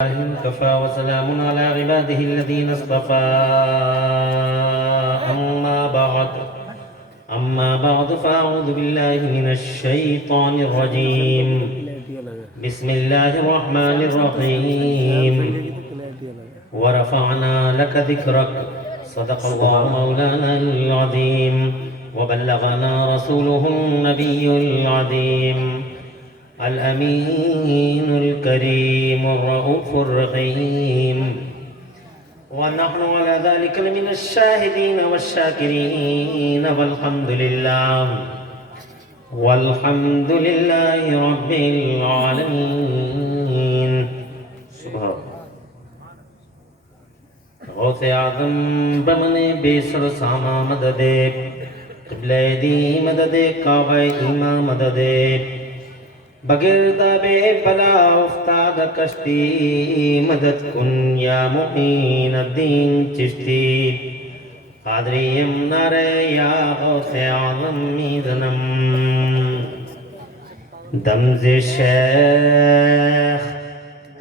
كفى وسلام على عباده الذين اصطفى أما بعد فأعوذ بالله من الشيطان الرجيم بسم الله الرحمن الرحيم ورفعنا لك ذكرك صدق الله مولانا العظيم وبلغنا رسوله النبي العظيم الأمين الكريم الرؤوف الرحيم ونحن على ذلك من الشاهدين والشاكرين والحمد لله رب العالمين سبحان غوث اعظم بمن بیسر ساما مدد قبلہ دی مدد کعبہ ایمان مدد بگرد بے بلا افتاد کشتی مدد کن یا معین الدین چشتی قادریم نرے یا غوث اعظم میزنم دمز شیخ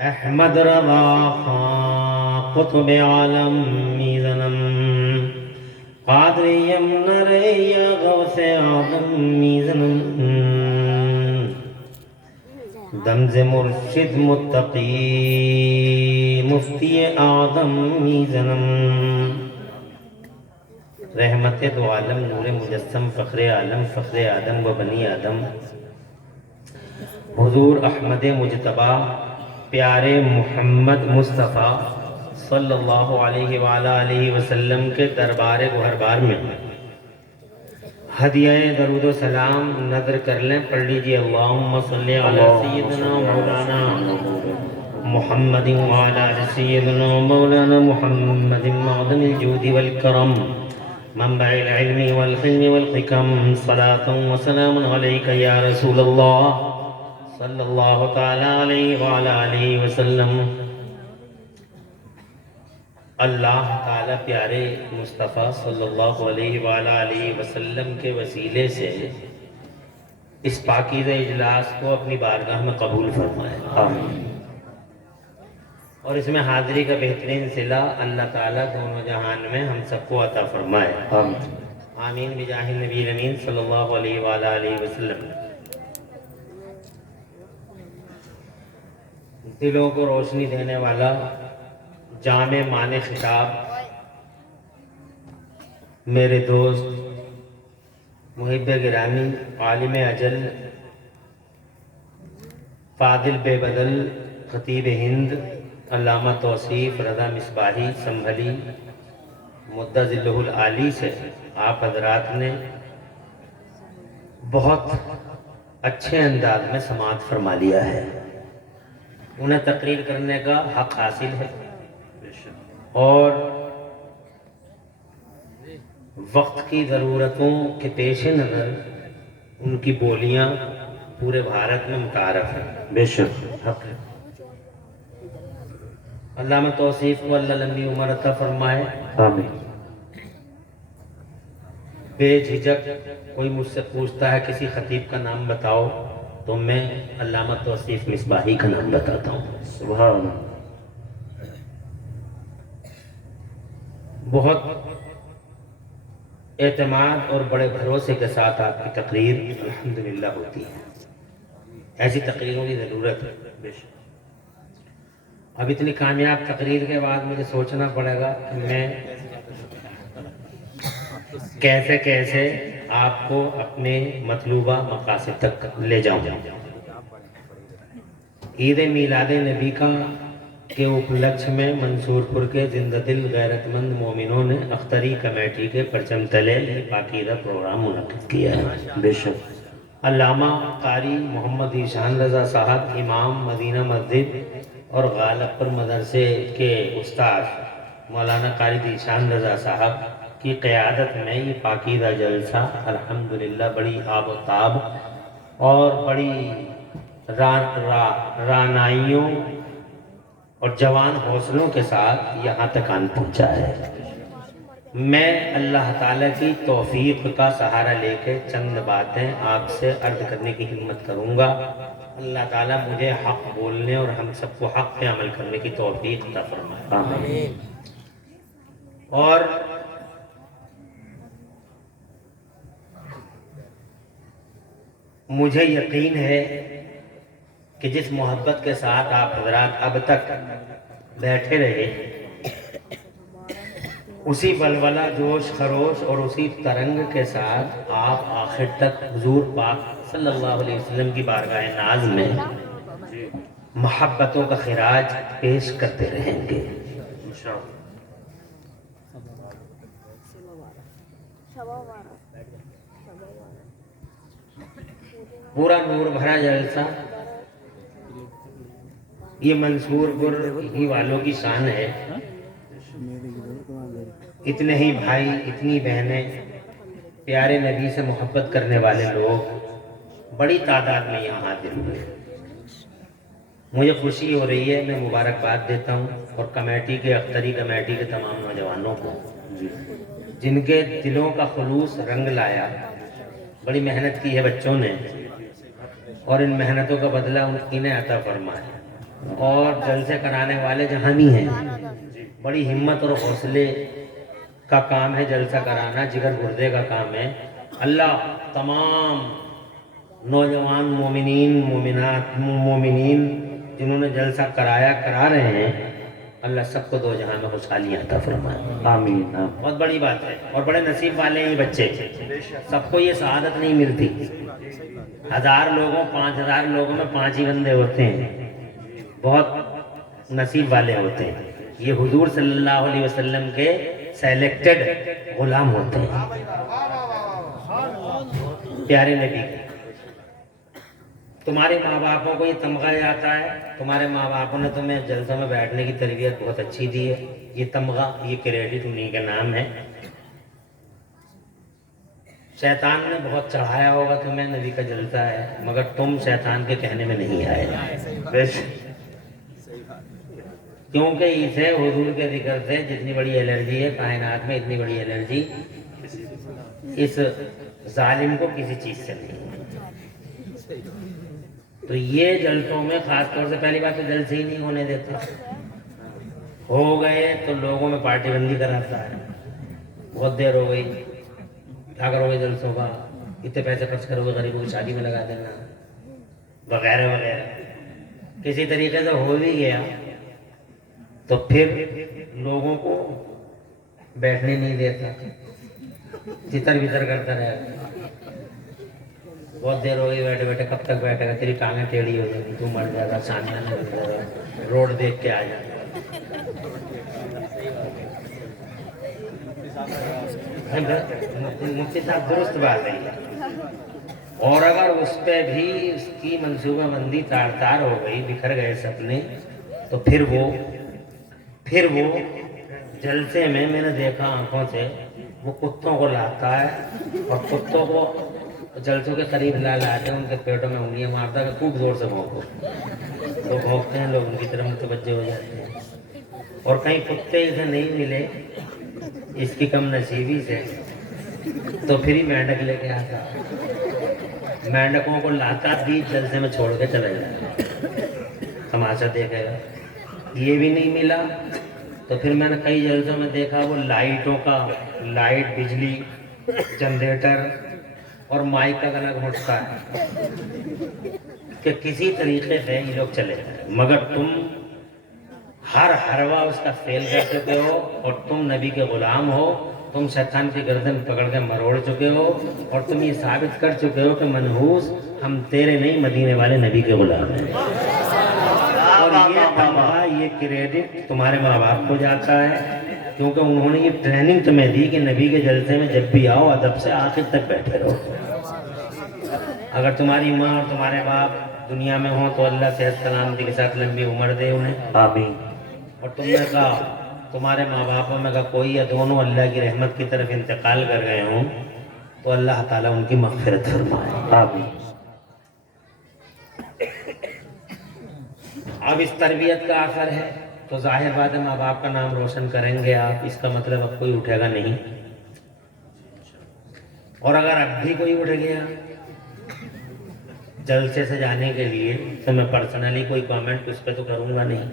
احمد رضا خان قطب عالم میزنم قادریم نرے یا غوث اعظم میزنم دمز مرشد متقی مفتی اعظم میزنم رحمت دو عالم نور مجسم فخر عالم فخر آدم و بنی آدم حضور احمد مجتبی پیارے محمد مصطفیٰ صلی اللہ علیہ وآلہ وسلم کے دربار گوہربار میں ہدیہ درود و سلام نظر کر لیں، پڑھ لیجئے اللہم صلی علی سیدنا مولانا محمد وعلی سیدنا مولانا محمد معظم الجود والکرم منبع العلم والحلم والحکم صلاة و سلام علیکہ یا رسول اللہ صلی اللہ تعالی علیہ وآلہ وسلم۔ اللہ تعالیٰ پیارے مصطفیٰ صلی اللہ علیہ وآلہ وسلم کے وسیلے سے اس پاکیزہ اجلاس کو اپنی بارگاہ میں قبول فرمائے آمین، اور اس میں حاضری کا بہترین صلہ اللہ تعالیٰ دونوں جہان میں ہم سب کو عطا فرمائے آمین آمین بجاہ النبی الامین صلی اللہ علیہ وآلہ وسلم۔ دلوں کو روشنی دینے والا جامع معنی خطاب میرے دوست محب گرامی عالم اجل فاضل بے بدل خطیب ہند علامہ توصیف رضا مصباحی سنبھلی مدہ ذلہ العالی سے آپ حضرات نے بہت اچھے انداز میں سماعت فرما لیا ہے، انہیں تقریر کرنے کا حق حاصل ہے، اور وقت کی ضرورتوں کے پیش نظر ان کی بولیاں پورے بھارت میں متعارف ہیں، بے شک حق ہے۔ علامہ توصیف کو اللہ لمبی عمر عطا فرمائے آمین۔ بے جھجک کوئی مجھ سے پوچھتا ہے کسی خطیب کا نام بتاؤ تو میں علامہ توصیف مصباحی کا نام بتاتا ہوں، سبحان اللہ۔ بہت اعتماد اور بڑے بھروسے کے ساتھ آپ کی تقریر الحمدللہ ہوتی ہے، ایسی تقریروں کی ضرورت ہے بے شک۔ اب اتنی کامیاب تقریر کے بعد مجھے سوچنا پڑے گا کہ میں کیسے کیسے آپ کو اپنے مطلوبہ مقاصد تک لے جاؤں۔ عید میلاد نبی کے اپلکش میں منصور پور کے زندہ دل غیرت مند مومنوں نے اختری کمیٹی کے پرچم تلے یہ پاکیزہ پروگرام منعقد کیا ہے بے شک۔ علامہ قاری محمد ذیشان رضا صاحب امام مدینہ مسجد اور غالب پر مدرسے کے استاد مولانا قاری ذیشان رضا صاحب کی قیادت میں یہ پاکیزہ جلسہ الحمدللہ بڑی آب و تاب اور بڑی رانائیوں اور جوان حوصلوں کے ساتھ یہاں تک آن پہنچا ہے۔ میں اللہ تعالیٰ کی توفیق کا سہارا لے کے چند باتیں آپ سے عرض کرنے کی ہمت کروں گا، اللہ تعالیٰ مجھے حق بولنے اور ہم سب کو حق پہ عمل کرنے کی توفیق عطا فرمائے، آمین۔ اور مجھے یقین ہے کہ جس محبت کے ساتھ آپ حضرات اب تک بیٹھے رہے، اسی ولولہ جوش خروش اور اسی ترنگ کے ساتھ آپ آخر تک حضور پاک صلی اللہ علیہ وسلم کی بارگاہ ناز میں محبتوں کا خراج پیش کرتے رہیں گے۔ پورا نور بھرا جلسہ یہ منصور پور ہی والوں کی شان ہے۔ اتنے ہی بھائی، اتنی بہنیں، پیارے نبی سے محبت کرنے والے لوگ بڑی تعداد میں یہاں حاضر ہوئے۔ مجھے خوشی ہو رہی ہے، میں مبارکباد دیتا ہوں اور کمیٹی کے، اختری کمیٹی کے تمام نوجوانوں کو جن کے دلوں کا خلوص رنگ لایا۔ بڑی محنت کی ہے بچوں نے اور ان محنتوں کا بدلہ انہیں عطا فرمائے۔ اور جلسے کرانے والے جہاں بھی ہیں، بڑی ہمت اور حوصلے کا کام ہے جلسہ کرانا، جگر گردے کا کام ہے۔ اللہ تمام نوجوان مومنین، مومنات، مومنین جنہوں نے جلسہ کرایا، کرا رہے ہیں، اللہ سب کو دو جہاں میں خوشحالیاں عطا فرمائے، آمین۔ بہت بڑی بات ہے اور بڑے نصیب والے ہیں یہ بچے، سب کو یہ سعادت نہیں ملتی۔ 1000 لوگوں، 5000 لوگوں میں 5 ہی بندے ہوتے ہیں، بہت نصیب والے ہوتے ہیں۔ یہ حضور صلی اللہ علیہ وسلم کے سیلیکٹڈ غلام ہوتے ہیں، پیارے نبی کے۔ تمہارے ماں باپوں کو یہ تمغہ آتا ہے، تمہارے ماں باپوں نے تمہیں جلسوں میں بیٹھنے کی تربیت بہت اچھی دی ہے، یہ تمغہ، یہ کریڈٹ انہیں کا نام ہے۔ شیطان نے بہت چڑھایا ہوگا تمہیں، نبی کا جلسہ ہے، مگر تم شیطان کے کہنے میں نہیں آئے، کیونکہ اسے حضور کے ذکر سے جتنی بڑی الرجی ہے کائنات میں، اتنی بڑی الرجی اس ظالم کو کسی چیز سے نہیں۔ تو یہ جلسوں میں خاص طور سے پہلی بات تو جلسے ہی نہیں ہونے دیتا، ہو گئے تو لوگوں میں پارٹی بندی کراتا ہے، بہت دیر ہو گئی، کیا کرو گے جلسوں کا، اتنے پیسے خرچ کرو گے، غریبوں کی شادی میں لگا دینا، وغیرہ وغیرہ۔ کسی طریقے سے ہو بھی گیا تو پھر لوگوں کو بیٹھنے نہیں دیتا، چتر بتر کرتا رہے، بہت دیر ہو گئی بیٹھے بیٹھے، کب تک بیٹھے گا، تیری ٹانگیں ٹیڑھی ہو جائیں گی، تو مر جائے گا، سانیہ نہیں مر جائے گا، روڈ دیکھ کے آ جائے گا۔ مفتی صاحب درست بات ہے، اور اگر اس پہ بھی اس کی منصوبہ بندی تار تار ہو گئی، بکھر گئے سپنے، تو پھر وہ جلسے میں نے دیکھا آنکھوں سے، وہ کتوں کو لاتا ہے اور کتوں کو جلسوں کے قریب لا کے ان کے پیٹوں میں انگلیاں مارتا ہے کہ خوب زور سے بھونکو، تو بھونکتے ہیں لوگ، ان کی طرف متوجہ ہو جاتے ہیں۔ اور کہیں کتے اسے نہیں ملے اس کی کم نصیبی سے، تو پھر ہی مینڈک لے کے آتا، مینڈکوں کو لاتا بیچ جلسے میں چھوڑ کے چلا جاتا، تماشا دیکھے گا۔ یہ بھی نہیں ملا تو پھر میں نے کئی جلسوں میں دیکھا وہ لائٹوں کا، لائٹ، بجلی، جنریٹر اور مائک کا الگ اٹھتا ہے کہ کسی طریقے سے یہ لوگ چلے جائیں، مگر تم ہر حروا اس کا فیل کر چکے ہو، اور تم نبی کے غلام ہو، تم شیطان کی گردن پکڑ کے مروڑ چکے ہو، اور تم یہ ثابت کر چکے ہو کہ منحوس ہم تیرے نہیں مدینے والے نبی کے غلام ہیں۔ اور یہ تمغہ، یہ کریڈٹ تمہارے ماں باپ کو جاتا ہے، کیونکہ انہوں نے یہ ٹریننگ تمہیں دی کہ نبی کے جلسے میں جب بھی آؤ ادب سے آخر تک بیٹھے رہو۔ اگر تمہاری ماں اور تمہارے باپ دنیا میں ہوں تو اللہ صحت سلامتی کے ساتھ لمبی عمر دے انہیں، آمین۔ اور تم نے کہا، تمہارے ماں باپوں میں کا کوئی یا دونوں اللہ کی رحمت کی طرف انتقال کر گئے ہوں تو اللہ تعالیٰ ان کی مغفرت فرمائے، آمین۔ اب اس تربیت کا اثر ہے تو ظاہر بات ہے ماں باپ کا نام روشن کریں گے آپ، اس کا مطلب اب کوئی اٹھے گا نہیں، اور اگر اب بھی کوئی اٹھ گیا جلسے سے جانے کے لیے تو میں پرسنلی کوئی کامنٹ اس پہ تو کروں گا نہیں،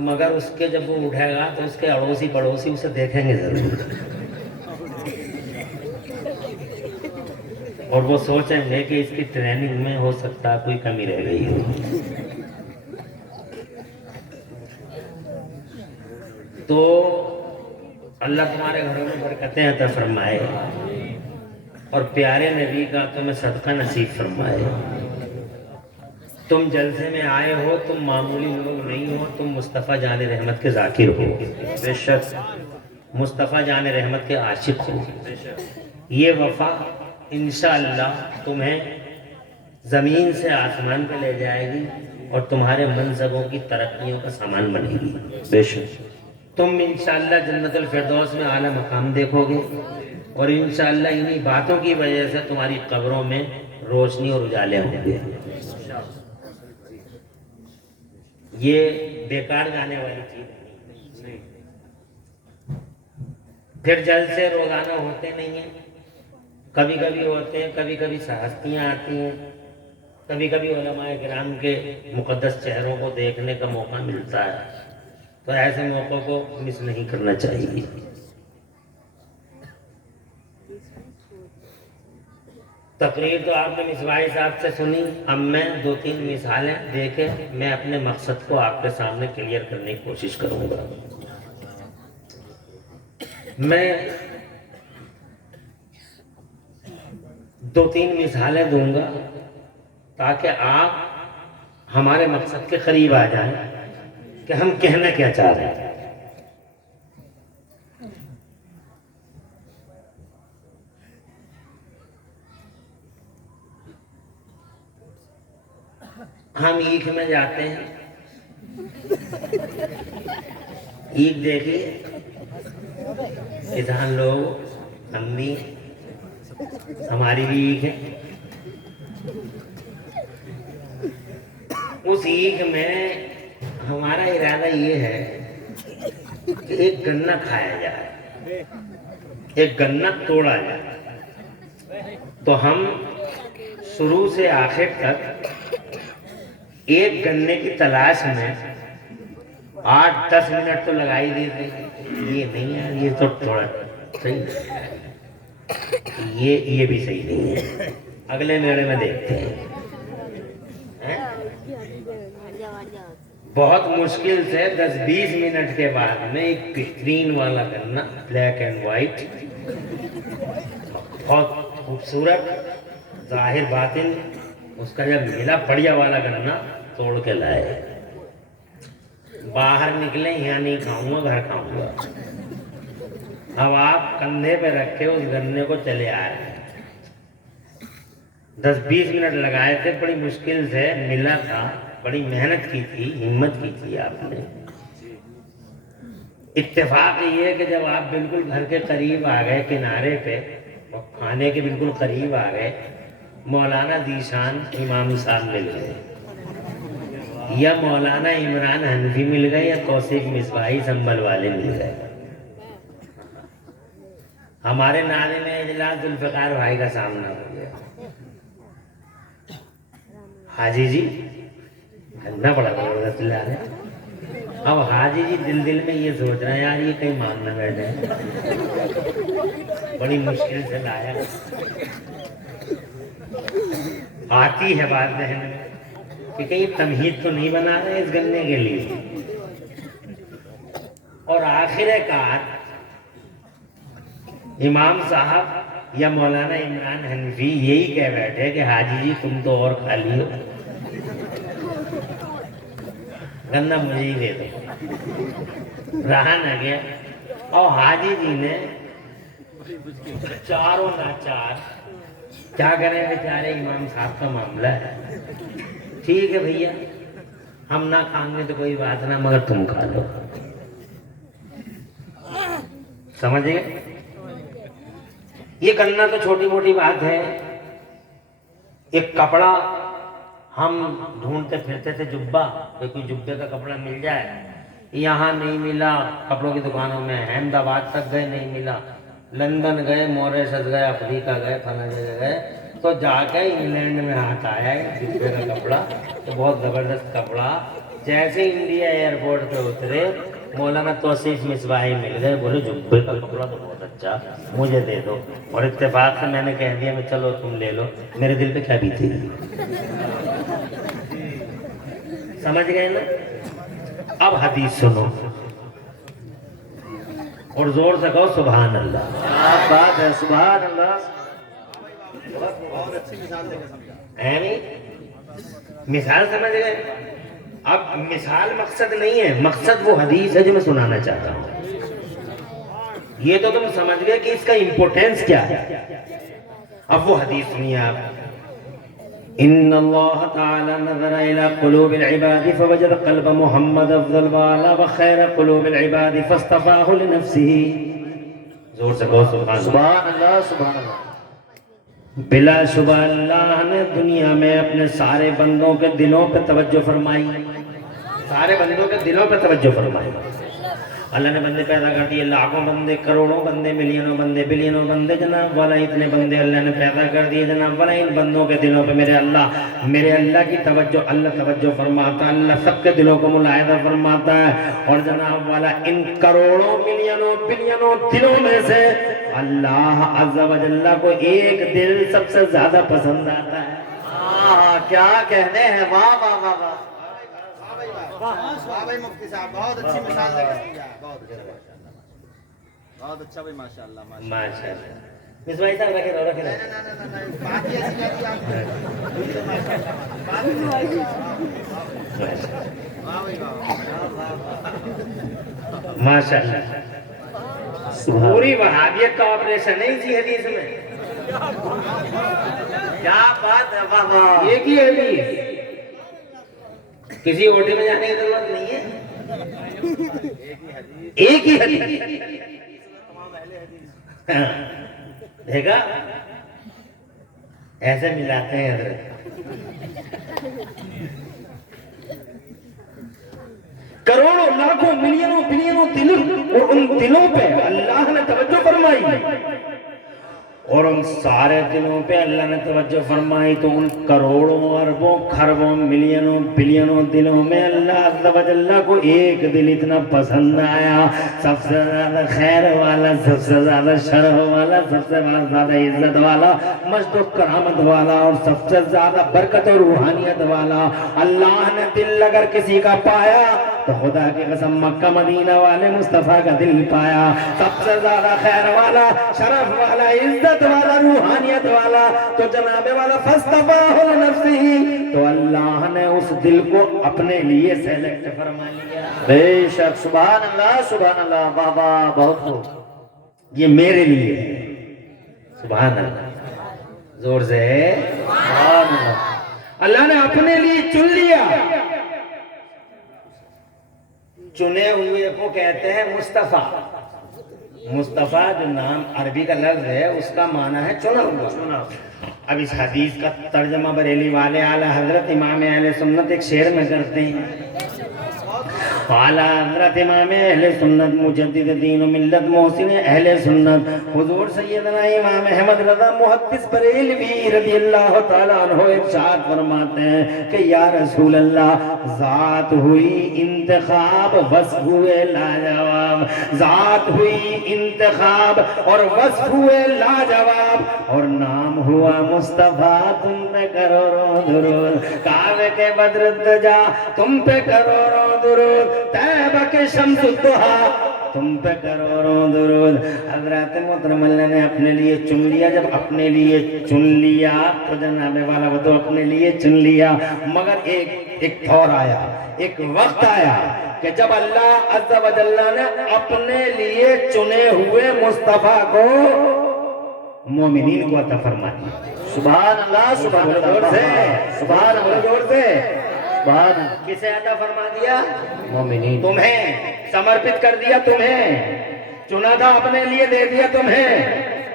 مگر اس کے جب وہ اٹھے گا تو اس کے اڑوسی پڑوسی اسے دیکھیں گے ضرور، اور وہ سوچیں گے کہ اس کی ٹریننگ میں ہو سکتا کوئی کمی رہ گئی ہو۔ تو اللہ تمہارے گھروں میں برکتیں عطا فرمائے اور پیارے نبی کا تمہیں صدقہ نصیب فرمائے۔ تم جلسے میں آئے ہو، تم معمولی لوگ نہیں ہو، تم مصطفیٰ جان رحمت کے ذاکر ہو، بے شک مصطفیٰ جان رحمت کے عاشق ہو۔ یہ وفا انشاءاللہ تمہیں زمین سے آسمان پہ لے جائے گی اور تمہارے منصبوں کی ترقیوں کا سامان بنے گی، بے شک تم انشاءاللہ جنت الفردوس میں اعلیٰ مقام دیکھو گے، اور انشاءاللہ انہی باتوں کی وجہ سے تمہاری قبروں میں روشنی اور اجالے ہوں گے۔ یہ بیکار جانے والی چیز نہیں۔ پھر جلسے روزانہ ہوتے نہیں ہیں، کبھی کبھی ہوتے ہیں، کبھی کبھی ہستیاں آتی ہیں، کبھی کبھی علماء کرام کے مقدس چہروں کو دیکھنے کا موقع ملتا ہے، تو ایسے موقعوں کو مس نہیں کرنا چاہیے۔ تقریر تو آپ نے مصباحی صاحب سے سنی، اب میں 2-3 مثالیں دے کے میں اپنے مقصد کو آپ کے سامنے کلیئر کرنے کی کوشش کروں گا۔ میں 2-3 مثالیں دوں گا تاکہ آپ ہمارے مقصد کے قریب آ جائیں کہ ہم کہنا کیا چاہ رہے ہیں۔ ہم عید میں جاتے ہیں، عید دیکھیے کسان لوگ، ہم بھی، ہماری بھی عید ہے۔ اس عید میں ہمارا ارادہ یہ ہے کہ ایک گنا کھایا جائے، ایک گنا توڑا جائے، تو ہم شروع سے آخر تک ایک گنے کی تلاش میں 8-10 منٹ تو لگائی دیتے ہیں۔ یہ نہیں ہے، یہ تو تھوڑا صحیح ہے، یہ بھی صحیح نہیں ہے، اگلے میڑے میں دیکھتے ہیں۔ بہت مشکل سے 10-20 منٹ کے بعد میں ایک بہترین والا گنا، بلیک اینڈ وائٹ، بہت خوبصورت ظاہر باطن اس کا جب ملا، بڑھیا والا گنا توڑ کے لائے۔ باہر نکلے، یہاں نہیں کھاؤں گا، گھر کھاؤں گا۔ اب آپ کندھے پہ رکھے اس گنے کو چلے آئے، 10-20 منٹ لگائے تھے، بڑی مشکل سے ملا تھا، بڑی محنت کی تھی، ہمت کی تھی آپ نے۔ اتفاق یہ ہے کہ جب آپ بالکل گھر کے قریب آ گئے، کنارے پہ اور کھانے کے بالکل قریب آ گئے، مولانا ذیشان امام صاحب مل گئے، یا مولانا عمران حنفی مل گئے، یا توصیف مصباحی سنبل والے مل گئے۔ ہمارے نالے میں اجلاس ذوالفقار بھائی کا سامنا ہو گیا۔ حاجی جی گنا بڑا زبردست لا رہے، اب حاجی جی دل میں یہ سوچ رہے ہیں یار یہ کہیں مان نہ بیٹھے، بڑی مشکل سے لایا۔ آتی ہے بات ذہن میں کہ کہیں تمہید تو نہیں بنا رہے اس گنے کے لیے، اور آخر کار امام صاحب یا مولانا عمران حنفی یہی کہہ بیٹھے کہ حاجی جی تم تو اور کھا لیو، گنا مجھے ہی دے دو۔ رہا نہ گیا، اور حاجی جی نے چاروں ناچار، کیا کریں بیچارے امام صاحب کا معاملہ ہے، ٹھیک ہے بھیا ہم نہ کھائیں گے تو کوئی بات نہ، مگر تم کھا لو، سمجھ گئے؟ یہ کرنا تو چھوٹی موٹی بات ہے۔ ایک کپڑا ہم ڈھونڈتے پھرتے تھے، جبہ، کوئی جبے کا کپڑا مل جائے، یہاں نہیں ملا، کپڑوں کی دکانوں میں احمد آباد تک گئے نہیں ملا، لندن گئے، موریشس گئے، افریقہ گئے، فلاں جگہ گئے، تو جا کے انگلینڈ میں ہاتھ آیا ہے جبے کا کپڑا، تو بہت زبردست کپڑا. جیسے انڈیا ایئرپورٹ پہ اترے مولانا توصیف مصباحی مل گئے، بولے جبے کا کپڑا تو بہت اچھا، مجھے دے دو. اور اتفاق سے میں نے کہہ دیا میں چلو تم لے لو. میرے دل پہ کیا بیتی، سمجھ گئے نا؟ اب حدیث سنو اور زور سے کہو سبحان اللہ. کیا بات ہے، سبحان اللہ. بہت اچھی مثال دے کے سمجھا. ہے نہیں؟ مثال سمجھ گئے؟ اب مثال مقصد نہیں ہے، مقصد وہ حدیث ہے جو میں سنانا چاہتا ہوں. یہ تو تم سمجھ گئے کہ اس کا امپورٹینس کیا ہے. اب وہ حدیث سنیے آپ. ان اللہ تعالی نظر الى قلوب العباد فوجد قلب محمد افضل واعلی وخیر قلوب العباد فاصطفاه لنفسه. زور سے کہو سبحان اللہ. سبحان اللہ، سبحان اللہ. بلا شبہ اللہ نے دنیا میں اپنے سارے بندوں کے دلوں پہ توجہ فرمائی، سارے بندوں کے دلوں پہ توجہ فرمائی. اللہ نے بندے پیدا کر دیے، لاکھوں بندے، کروڑوں بندے، ملینوں بندے، بلینوں بندے جناب والا. اتنے بندے اللہ نے پیدا کر دیے جناب والا. ان بندوں کے دلوں پہ میرے اللہ کی توجہ، اللہ توجہ فرماتا ہے. اللہ سب کے دلوں کو ملاحظہ فرماتا ہے. اور جناب والا ان کروڑوں ملینوں بلینوں دلوں میں سے اللہ عز و جل کو ایک دل سب سے زیادہ پسند آتا ہے. کیا کہنے ہیں، واہ واہ واہ واہ. واہ بھائی مفتی صاحب، بہت اچھی مثال دے کے سمجھا. بہت بہت اچھا بھائی، ماشاء اللہ. ماشاء اللہ. مصباحی صاحب رکھے رہو، رکھے رہو. بات ہی ایسی کہہ دی آپ نے. بات ہی واہ بھائی واہ. ماشاء اللہ. پوری وہابیت کا آپریشن نہیں جی حدیث میں. کیا بات ہے، واہ واہ. ایک ہی حدیث، کسی اوٹی میں جانے کی ضرورت نہیں ہے. ایک ہی حدیث. ہاں، دیکھا ایسے ملاتے ہیں حضرت. کروڑوں لاکھوں ملینوں بلینوں دلوں، اور ان دلوں پہ اللہ نے توجہ فرمائی. اور ان سارے دلوں پہ اللہ نے توجہ فرمائی تو ان کروڑوں اربوں کھربوں ملینوں بلینوں دلوں میں اللہ عز و جل کو ایک دل اتنا پسند آیا، سب سے زیادہ خیر والا، سب سے زیادہ شرف والا، سب سے زیادہ عزت والا، مجد و کرامت والا، اور سب سے زیادہ برکت و روحانیت والا. اللہ نے دل اگر کسی کا پایا تو خدا کی قسم مکہ مدینہ والے مصطفیٰ کا دل پایا. سب سے زیادہ خیر والا، شرف والا، عزت والا، روحانیت والا تو جناب والا فاصطفاہ لنفسہ، تو اللہ نے اس دل کو اپنے لیے سیلیکٹ فرما لیا. بے شک، سبحان اللہ، سبحان اللہ. واہ واہ، بہت خوب. یہ میرے لیے ہے. سبحان اللہ. زور سے سبحان اللہ. اللہ نے اپنے لیے چن لیا. چنے ہوئے کو کہتے ہیں مصطفیٰ. مصطفیٰ جو نام عربی کا لفظ ہے اس کا معنی ہے چنا ہوا. اب اس حدیث کا ترجمہ بریلی والے اعلیٰ حضرت امام اہل سنت ایک شعر میں کرتے ہیں. اعلیٰ حضرت امام اہل سنت مجدد دین و ملت محسن اہل سنت حضور سیدنا امام احمد رضا محدث بریلوی رضی اللہ تعالیٰ عنہ ارشاد فرماتے ہیں کہ یا رسول اللہ، ذات ہوئی انتخاب وصف ہوئے لاجواب، ذات ہوئی انتخاب اور وصف ہوئے لاجواب، اور نام ہوا مصطفیٰ، تم پہ کروڑوں درود. کعبے کے بدر الدجا تم پہ کروڑوں درود. طیبہ کے شمس الضحیٰ تم پہ کروڑوں درود. حضرت محترم اللہ نے اپنے لیے چن لیا. جب اپنے لیے چن لیا تو جناب والا وہ تو اپنے لیے چن لیا، مگر ایک دور آیا، ایک وقت آیا کہ جب اللہ عز و جل نے اپنے لیے چنے ہوئے مصطفیٰ کو مومنین کو عطا فرمائی. سبحان اللہ، سبحان اللہ. سبحان اللہ. زور سے سبحان اللہ. کسے عطا فرما دیا؟ مومنین. تمہیں سمرپت کر دیا، تمہیں چنا تھا اپنے لیے دے دیا تمہیں.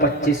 25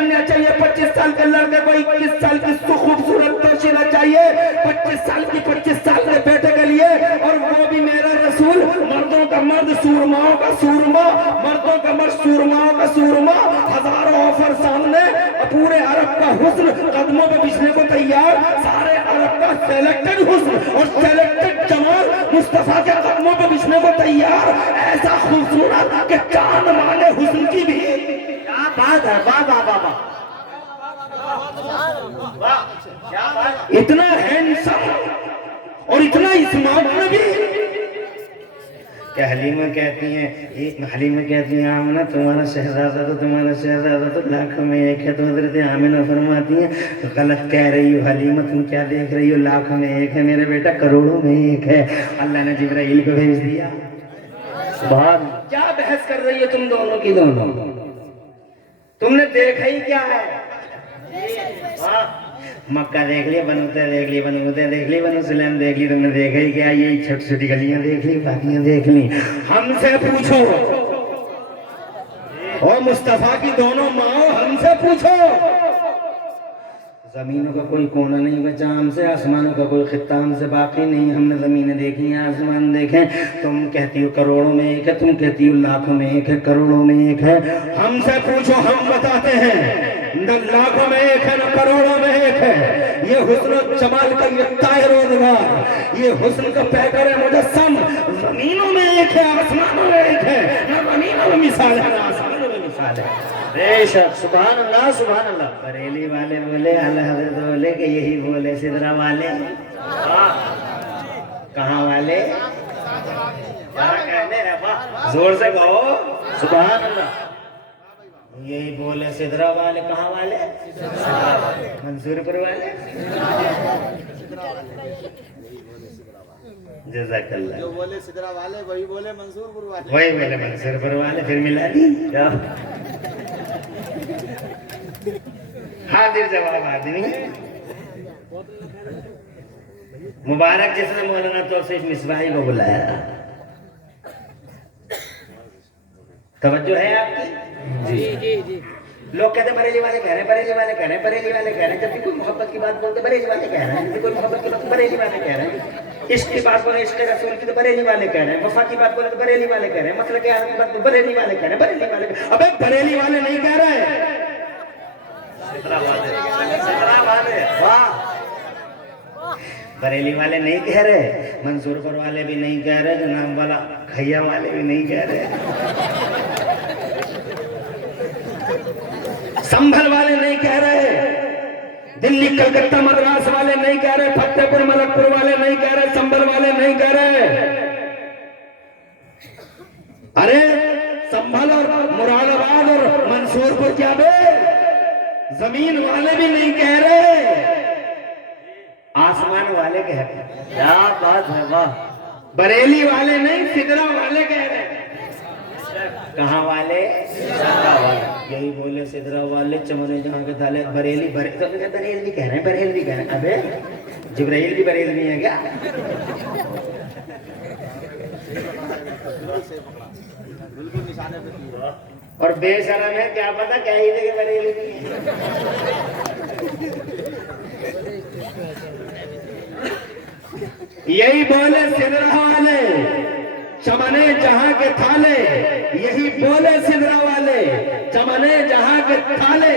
کرنا چاہیے. 25 سال کے لڑکے کو 21 سال کی خوبصورت توشیلہ چاہیے, 25 سال کی 25 سال کے بیٹے کے لیے, اور وہ بھی میرا رسول مردوں کا مرد سورماؤں کا سورما, مردوں کا مرد سورماؤں کا سورما. ہزاروں آفر سامنے, پورے عرب کا حسن قدموں پہ بچھنے کو تیار, سارے عرب کا سیلیکٹڈ حسن اور سیلیکٹڈ جمال مصطفیٰ کے قدموں پہ بچھنے کو تیار. ایسا خوبصورت کہ چاند مانے حسن کی بھی. کیا بات ہے, واہ واہ واہ واہ, اتنا ہینڈسم اور اتنا اسمارٹ نبی. کہ حلیمہ کہتی ہیں آمنہ تمہارا شہزادہ تو لاکھوں میں ایک ہے. تو حضرت آمنہ فرماتی ہیں غلط کہہ رہی ہو حلیمہ, تم کیا دیکھ رہی ہو, لاکھوں میں ایک ہے میرے بیٹا, کروڑوں میں ایک ہے. اللہ نے جبرائیل کو بھیج دیا. سبحان. کیا بحث کر رہی ہے تم دونوں کی دونوں, تم نے دیکھا ہی کیا ہے. مکہ دیکھ لی, بنوتے دیکھ لی, بنو سلیم دیکھ لی, تم نے دیکھا ہی کیا, یہ چھوٹی چھوٹی گلیاں دیکھ لی, وادیاں دیکھ لی. ہم سے پوچھو, اور مصطفیٰ کی دونوں ماں ہم سے پوچھو. زمینوں کا کوئی کونا نہیں بچا ہم سے, آسمانوں کا کوئی خطہ ہم سے باقی نہیں. ہم نے زمینیں دیکھی ہیں, آسمان دیکھیں. تم کہتی ہو کروڑوں میں ایک ہے, تم کہتی ہو لاکھوں میں ایک ہے, کروڑوں میں ایک ہے. ہم سے پوچھو, ہم بتاتے ہیں نہ لاکھوں میں ایک ہے نہ کروڑوں میں ایک ہے. یہ حسن و جمال کا یہ طائر روزگار, یہ حسن کا پیکر ہے مجسم. زمینوں میں ایک ہے, آسمانوں میں ایک ہے, نہ زمینوں میں مثال ہے نہ آسمانوں میں مثال ہے. بے شک, سبحان اللہ سبحان اللہ. بریلی والے بولے, اعلیٰ حضرت بولے کہ یہی بولے سدرا والے. کہاں والے, زور سے کہو سبحان اللہ. یہی بولے سدرا والے. کہاں والے, منصور پور والے. جزاک اللہ. جو بولے سدرا والے وہی بولے منصور پور والے. وہی بولے منصور پور والے, پھر ملا دی. حاضر جواب آدمی. مبارک جس نے مولانا توصیف مصباحی کو بلایا. توجہ ہے آپ کی جی. لوگ کہتے ہیں بریلی والے کہہ رہے ہیں, بریلی والے کہہ رہے ہیں, بریلی والے کہہ رہے ہیں. جب بھی کوئی محبت کی بات بولتے بریلی والے کہہ رہے ہیں, جب بھی کوئی محبت کی بات بریلی والے کہہ رہے ہیں. عشق کی بات بولے عشق رسول کی تو بریلی والے کہہ رہے ہیں. وفا کی بات بولے تو بریلی والے کہہ رہے ہیں. مسئلہ کیا ہے کی بات بریلی والے کہہ رہے ہیں. بریلی والے, ابے بریلی والے نہیں کہہ رہے, بریلی والے نہیں کہہ رہے, منصور پور والے بھی نہیں کہہ رہے, جناب والا کھیا والے بھی نہیں کہہ رہے, سنبھل والے نہیں کہہ رہے, دلی کلکتہ مدراس والے نہیں کہہ رہے, فتح پور ملک پور والے نہیں کہہ رہے, سنبھل والے نہیں کہہ رہے. ارے سنبھل اور مراد آباد اور منصور پور کیا بے, زمین والے بھی نہیں کہہ رہے, آسمان والے کہہ رہے ہیں. کیا بات ہے, واہ. بریلی والے نہیں سدرا والے کہہ رہے ہیں. کہاں والے, یہی بولے سدرا والے, چمنے جہاں کے تالے. بریلی بریل بھی کہہ رہے ہیں, بریل بھی کہہ رہے ہیں. ابے جبرائیل بھی بریل بھی ہے کیا, بالکل نشانے پہ کی. اور بے شرم ہے, کیا پتا کیا ہی دے بریل بھی ہے. یہی بولے سدرا والے, چمنے جہاں کے تھالے. یہی بولے سدرا والے, چمنے جہاں کے تھالے.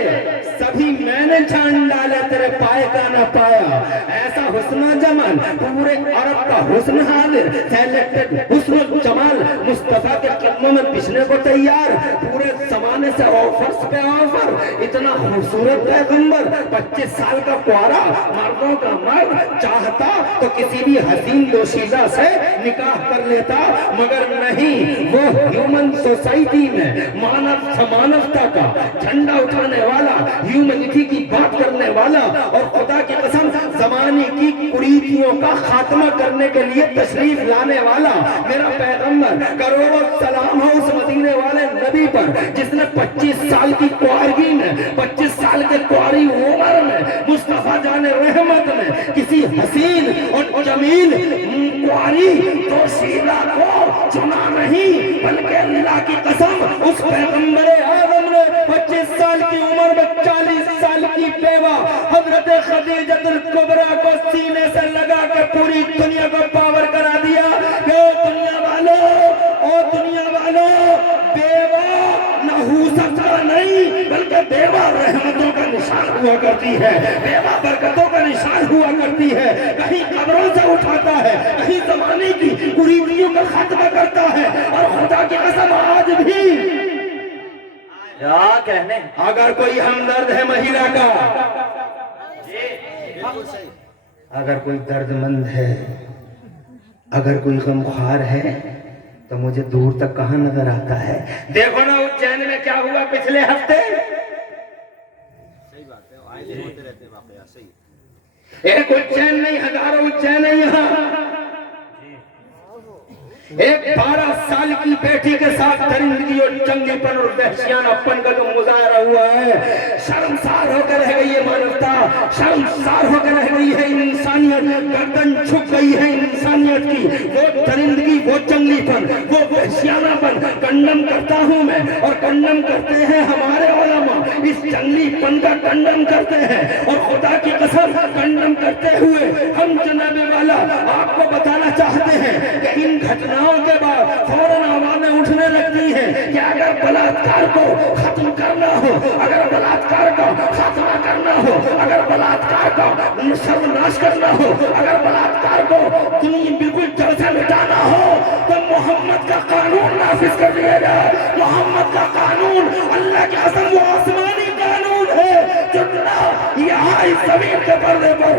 سبھی میں نے چھان ڈالے, تیرے پائے کا نہ پایا. ایسا حسن جمال, پورے عرب کا حسن حاضر, سیلیکٹڈ حسن جمال مصطفیٰ کے قدموں میں بچھنے کو تیار. پورے زمانے سے آفرز پہ آفر. اتنا خوبصورت پیغمبر, 25 سال کا کوارا, مردوں کا مرد, چاہتا تو کسی بھی حسین دوشیزہ سے نکاح کر لیتا, مگر نہیں. وہ ہیومن سوسائٹی میں مانوتا کا جھنڈا اٹھانے والا, ہیومنٹی کی بات کرنے والا, اور خدا کی قسم زمانے کی کریتیوں کا خاتمہ کرنے کے لیے تشریف لانے والا میرا پیغمبر. کروڑوں سلام ہو اس مدینے والے نبی پر جس نے 25 سال کی کوارگی میں, 25 سال کے کواری عمر میں, مصطفیٰ جان رحمت میں کسی حسین اور جمیل کواری دوشیزہ کو چنا نہیں, بلکہ اللہ کی قسم اس پیغمبر اعظم نے 25 سال کی عمر میں 40 حضرت خدیجۃ الکبریٰ کو سینے سے لگا کے پوری دنیا کو پاور کرا دیا کہ او دنیا والوں بیوہ نحوست کا نہیں بلکہ بیوہ رحمتوں کا نشان ہوا کرتی ہے، بیوہ برکتوں کا نشان ہوا کرتی ہے، کہیں قبروں سے اٹھاتا ہے، کہیں زمانے کی قریبیوں کا ختم کرتا ہے، اور خدا کی قسم آج بھی کیا کہنے. اگر کوئی ہمدرد ہے مہیرہ کا، بالکل صحیح. اگر کوئی درد مند ہے، اگر کوئی غمخوار ہے تو مجھے دور تک کہاں نظر آتا ہے. دیکھو نا اجین میں کیا ہوا پچھلے ہفتے، صحیح بات ہے. آئے دن ہوتے رہتے ہیں واقعات. صحیح. ایک اجین نہیں ہزاروں اجین ہے یہاں. ایک 12 سال کی بیٹی کے ساتھ درندگی اور جنگی پن اور وحشیانہ پن کا جو مظاہرہ ہوا ہے، شرمسار ہو کر رہ گئی ہے مانوتا، شرمسار ہو کر رہ گئی ہے انسانیت، گردن جھک گئی ہے انسانیت کی. وہ درندگی، وہ جنگی پن، وہ وحشیانہ پن کنڈم کرتا ہوں میں، اور کنڈم کرتے ہیں ہمارے علماء. اس جنگی پن کا کنڈم کرتے ہیں، اور خدا کی قسم کنڈم کرتے ہوئے ہم جناب والا آپ کو بتانا چاہتے ہیں کہ ان گھٹناؤں کے بعد فوراً آوازیں اٹھنے لگتی ہیں کہ اگر بلاತ್ಕಾರ کو ختم کرنا ہو، اگر بلاತ್ಕಾರ کا خاتمہ کرنا ہو، اگر بلاತ್ಕಾರ کا سرناش کرنا ہو، اگر بلاತ್ಕಾರ کو دنیا بالکل جڑ سے مٹانا ہو تو محمد کا قانون نافذ کر دیا جائے. محمد کا قانون اللہ کی قسم وہ آسمانی قانون ہے جو نہ یہاں اس زمین کے پردے پر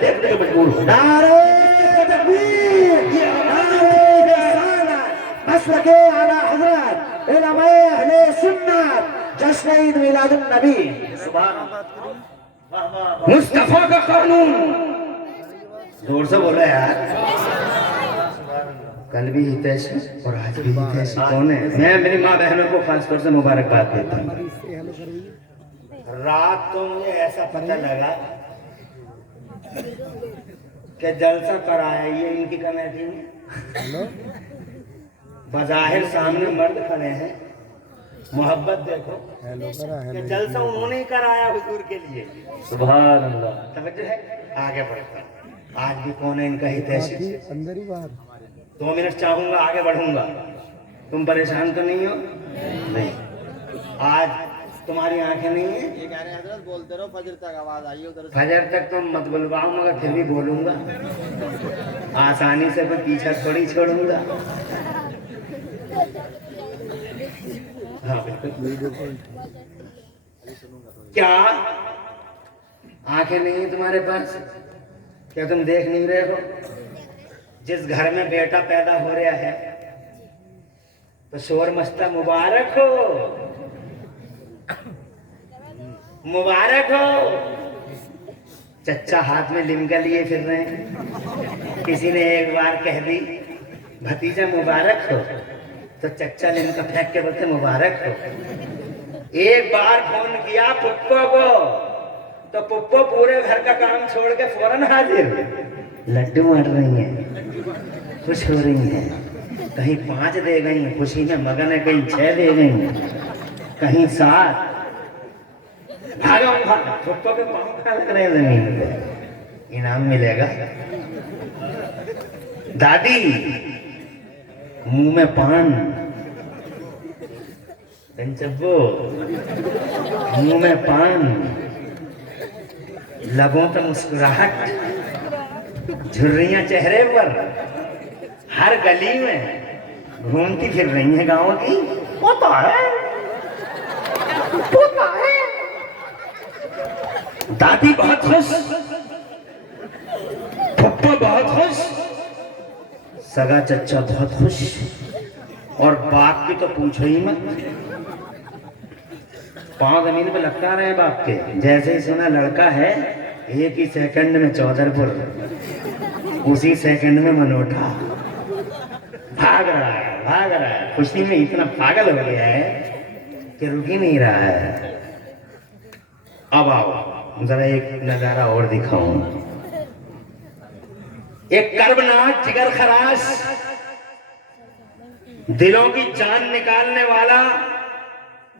دیکھنے کے مجبور ہو. نعرہ تکبیر، نعرہ رسالت، مسلک اعلی حضرت علماء اہل سنت، جشن عید میلاد النبی. سبحان اللہ. مصطفیٰ کا قانون. زور سے بولے یار. کل بھی ہتیشی اور آج بھی ہتیشی کون ہے؟ میں میری ماں بہنوں کو خاص طور سے مبارکباد دیتا ہوں. رات تو مجھے ایسا پتہ لگا کہ جلسہ کرایا یہ ان کی کمیٹی نے. بظاہر سامنے مرد کھڑے ہیں، محبت دیکھو کہ جلسہ انہوں نے ہی کرایا حضور کے لیے. سبحان اللہ. توجہ ہے. آگے بڑھتا ہوں. آج بھی کون ہے ان کا ہتیشی؟ 2 منٹ چاہوں گا، آگے بڑھوں گا. تم پریشان تو نہیں ہو؟ نہیں. آج تمہاری آنکھیں نہیں ہیں. یہ کہہ رہے ہیں حضرت بولتے رہو فجر تک آواز آئی ادھر سے. فجر تک تو مت بلواؤں مگر پھر بھی بولوں گا. آسانی سے کوئی پیچھا تھوڑی چھوڑوں گا. ہاں بالکل. کیا آنکھیں نہیں ہیں تمہارے پاس؟ کیا تم دیکھ نہیں رہے ہو؟ جس گھر میں بیٹا پیدا ہو رہا ہے تو شور مچتا مبارک ہو، مبارک ہو. چچا ہاتھ میں لمکا لیے پھر رہے ہیں. کسی نے ایک بار کہہ دی بھتیجا مبارک ہو تو چچا لمکا پھینک کے بولتے مبارک ہو. ایک بار فون کیا پپو کو تو پپو پورے گھر کا کام چھوڑ کے فوراً حاضر. لڈو مار رہی ہیں، خوش ہو رہی ہیں. کہیں 5 دے گئی خوشی میں مگن ہے، کہیں 6 دے گئی، کہیں 7. پپو کے پاؤں کھا لگ رہے ہیں زمین پہ. انعام ملے گا. دادی منہ میں پان، چبو منہ میں پان، لبوں پہ مسکراہٹ، جھریاں چہرے پر، ہر گلی میں گھومتی پھر رہی ہیں گاؤں کی. پوتا ہے، پوتا ہے. دادی بہت خوش، پھپھا بہت خوش، سگا چچا بہت خوش، اور باپ کی تو پوچھو ہی مت. پاؤں زمین پہ لگتا رہے باپ کے. جیسے ہی سنا لڑکا ہے، ایک ہی سیکنڈ میں چودر پور، اسی سیکنڈ میں منوٹا. بھاگ رہا ہے، بھاگ رہا ہے. خوشی میں اتنا پاگل ہو گیا ہے کہ رک ہی نہیں رہا ہے. اب آؤ ذرا ایک نظارہ اور دکھاؤں. ایک کربناک جگر خراش دلوں کی جان نکالنے والا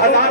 1000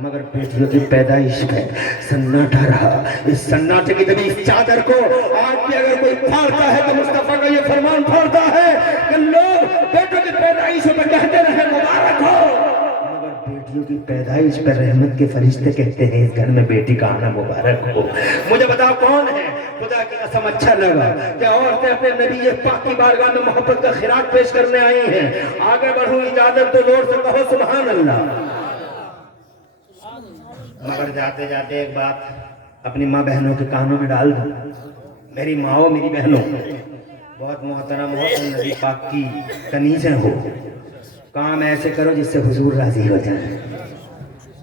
مگر بیٹیوں کی پیدائش میں سناٹا رہا. اس سناٹے کی طبی اس چادر کو آج بھی اگر کوئی پھاڑتا ہے تو مصطفیٰ کا یہ فرمان پھاڑتا ہے کہ لوگ بیٹوں کی پیدائشوں پہ کہتے رہے مبارک ہو، مگر بیٹیوں کی پیدائش پر رحمت کے فرشتے کہتے ہیں اس گھر میں بیٹی کا آنا مبارک ہو. مجھے بتاؤ کون ہے؟ خدا کی قسم اچھا لگا کہ عورتیں اپنے نبی پاک کی بارگاہ میں محبت کا خراج پیش کرنے آئی ہیں. آگے بڑھوں اجازت تو زور سے کہو سبحان اللہ. مگر جاتے جاتے ایک بات اپنی ماں بہنوں کے کانوں میں ڈال دوں. میری ماں میری بہنوں، بہت محترم ہو، تم نبی پاک کی کنیزیں ہو. کام ایسے کرو جس سے حضور راضی ہو جائیں،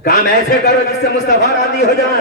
کام ایسے کرو جس سے مصطفیٰ راضی ہو جائیں.